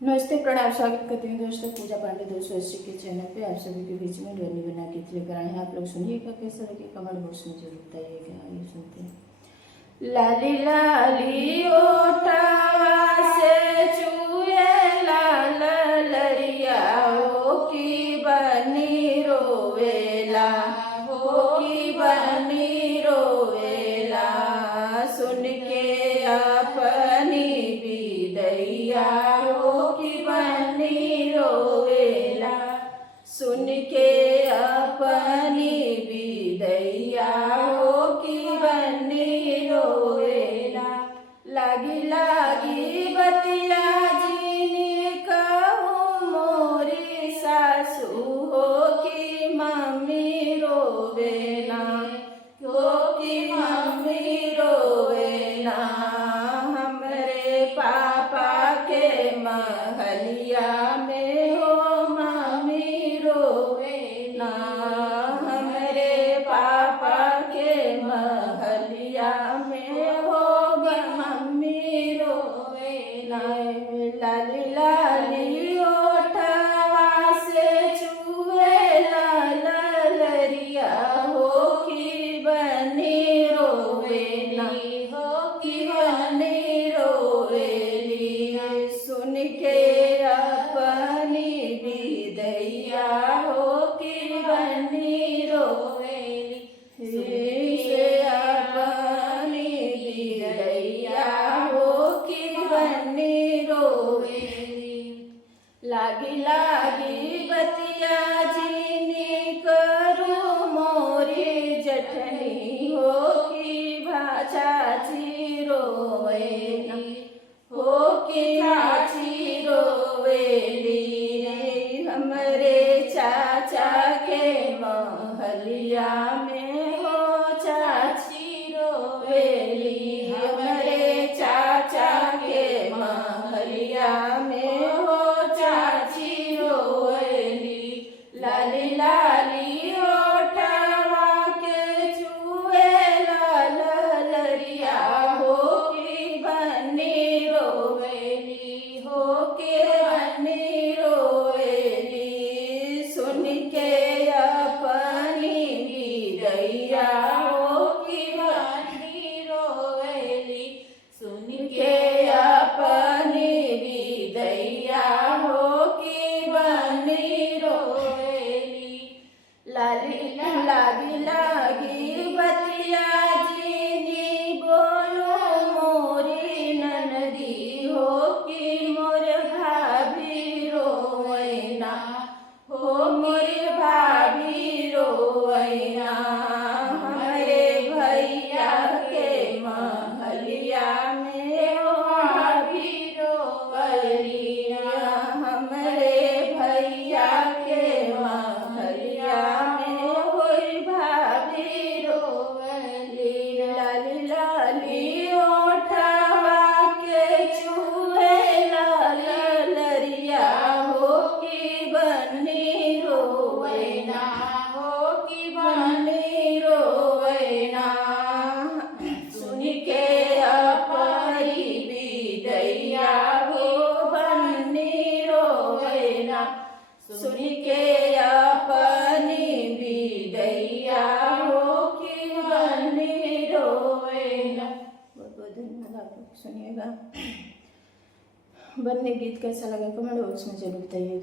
नमस्ते, प्रणाम, स्वागत करती हूँ दोस्तों पूजा पांडे 280 के चैनल पे। आप सभी के बीच में रैली बना के लेकर आए हैं। आप लोग सुनिएगा कैसा लगे, कमेंट बॉक्स में जरूर बताइएगा। आइए सुनते हैं। लाली लाली ओटावा से चुए लाल लरिया हो की बनी रोवेला, हो की बनी रोवेला, सुन के अपनी विदैया हो की बनी रोवेला, सुन के अपनी विदैया हो की बनी रोवेला। लागी लागी बतिया जीनी कहूँ मोरी सासू हो की मम्मी रोवेला, हो की मम्मी रोवेला, हमरे पापा के महलिया में हो मम्मी रोवेला, हमरे पापा के महलिया में हो मम्मी रोवेला। लाली लाली ओठवा से चुए लाल लरिया हो की बनी रोवेला, हो की बनी रोवेली, सुन के अपनी विदैया हो की बनी रोवेली, से अपनी विदैया हो की बनी रोवेली। लागी लागी बतिया जीनी करू मोरी जठनी हो की भाचाची रोवेली, हो की चाची रोवेली, हमरे चाचा के महलिया में हो चाची रोवेली, हमरे चाचा के महलिया में हो चाची रोवेली। लाली लाली ओठवा के चुए लाल लरिया हो की बनी रोवेली, हो के बनी रोवेली, सुन के अपनी विदैया हो की बनी रोवेली, सुन के अपनी विदैया हो की बनी रोवेली। लाली लागी लागी बतिया जीनी बोलो मोरी ननदी हो की मोर भाभी रोवैना, हो मोर भाभी रोवैना, हमारे भैया के महलिया में हो भाभी रोवैली, हमरे भैया के महलिया में हो भाभी रोवैली। लाली लाली ओठवा के चुए लाल लरिया हो की बनी रोवैना, हो की बनी रोवैना, सुन के अपनी विदैया हो बनी रोवैना, सुन के अपनी विदैया हो की बनी रोवैना। बहुत बहुत धन्यवाद। आप लोग सुनिएगा। बनने गीत कैसा लगा कमेंट बॉक्स में जरूर बताइएगा।